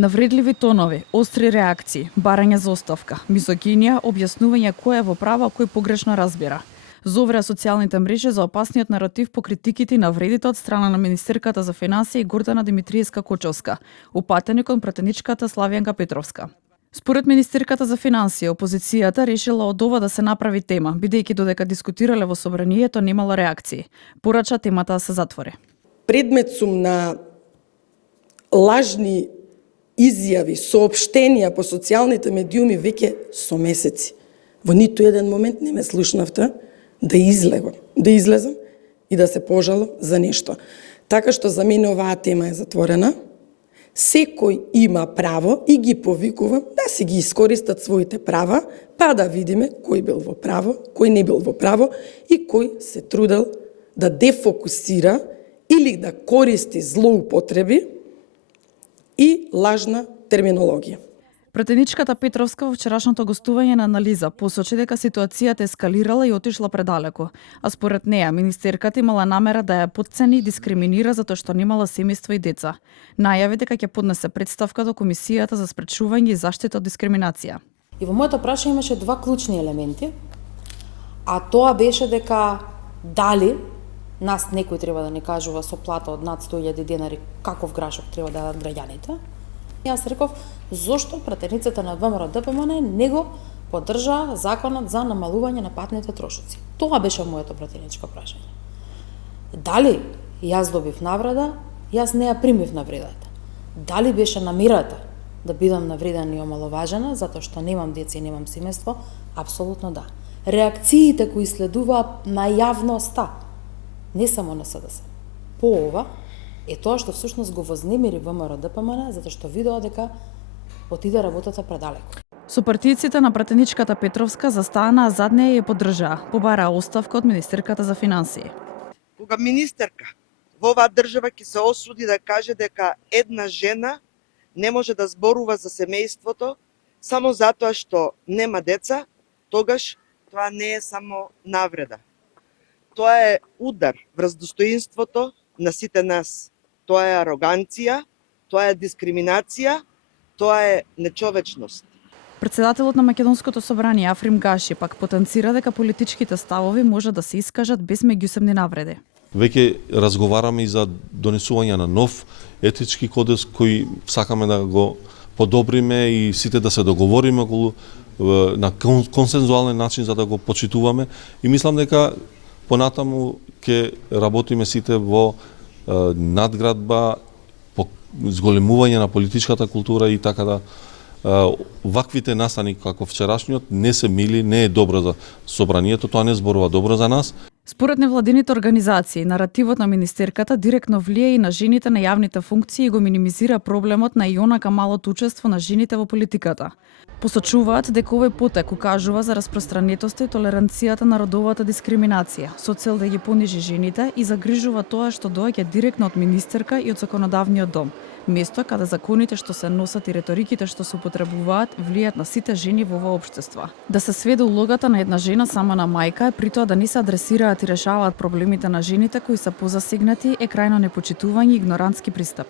Навредливи тонови, остри реакции, барање за оставка, мизогинија, објаснување кој е во право, а кој погрешно разбира. Зовреа социјалните мрежи за опасниот наратив по критиките и навредите од страна на министерката за финансии Гордана Димитриевска-Кочовска, упатени кон пратеничката Славјанка Петровска. Според министерката за финансии, опозицијата решила од ова да се направи тема, бидејќи додека дискутирале во собранието немало реакции. Порача темата да се затвори. Предмет сум на лажни изјави, соопштенија по социјалните медиуми веќе со месеци. Во ниту еден момент не ме слушнавте да излезам и да се пожалам за нешто. Така што за мене оваа тема е затворена. Секој има право и ги повикувам да си ги искористат своите права, па да видиме кој бил во право, кој не бил во право и кој се трудел да дефокусира или да користи злоупотреби и лажна терминологија. Пратеничката Петровска во вчерашното гостување на Анализа посочи дека ситуацијата ескалирала и отишла предалеку, а според неа министерката имала намера да ја потцени и дискриминира затоа што немала семејство и деца. Најави дека ќе поднесе представка до Комисијата за спречување и заштита од дискриминација. И во моето прашање имаше два клучни елементи, а тоа беше дека дали нас некој треба да ни кажува со плата од над 100.000 денари каков грашок треба да дадат граѓаните. Јас реков, зошто пратениците на ВМРО ДПМН не го поддржаа законот за намалување на патните трошоци. Тоа беше моето пратеничко прашање. Дали јас добив навреда, јас не ја примив навредата. Дали беше намерата да бидам навредена и омаловажена затоа што немам деца и немам семејство? Апсолутно да. Реакциите кои следуваа на јавноста, не само на СДС. По ова е тоа што всушност го вознемири ВМРО ДПМН затоа што видоа дека отиде работата предалеку. Сопартијците на пратеничката Петровска застанаа зад неја и ја поддржаа, побараа оставка од министерката за финансии. Кога министерка во оваа држава ќе се осуди да каже дека една жена не може да зборува за семејството само затоа што нема деца, тогаш тоа не е само навреда. Тоа е удар врз достоинството на сите нас. Тоа е ароганција, тоа е дискриминација, тоа е нечовечност. Председателот на Македонското собрание Африм Гаши пак потенцира дека политичките ставови може да се искажат без меѓусебни навреди. Веќе разговараме и за донесување на нов етички кодекс кој сакаме да го подобриме и сите да се договориме околу на консензуален начин за да го почитуваме и мислам дека понатаму ќе работиме сите во надградба, по зголемување на политичката култура и така да ваквите настани како вчерашниот не се мили, не е добро за собранието, тоа не зборува добро за нас. Според невладините организации, наративот на министерката директно влие и на жените на јавните функции и го минимизира проблемот на ионака малото учество на жените во политиката. Посочуваат дека овој потек укажува за распространетоста и толеранцијата на родовата дискриминација, со цел да ги понижи жените и загрижува тоа што доаѓа директно од министерка и од законодавниот дом, место каде законите што се носат и реториките што се употребуваат влијат на сите жени во ова општество. Да се сведе улогата на една жена само на мајка, при тоа да не се адресираат и решаваат проблемите на жените кои се позасегнати е крајно непочитување и игнорантски пристап.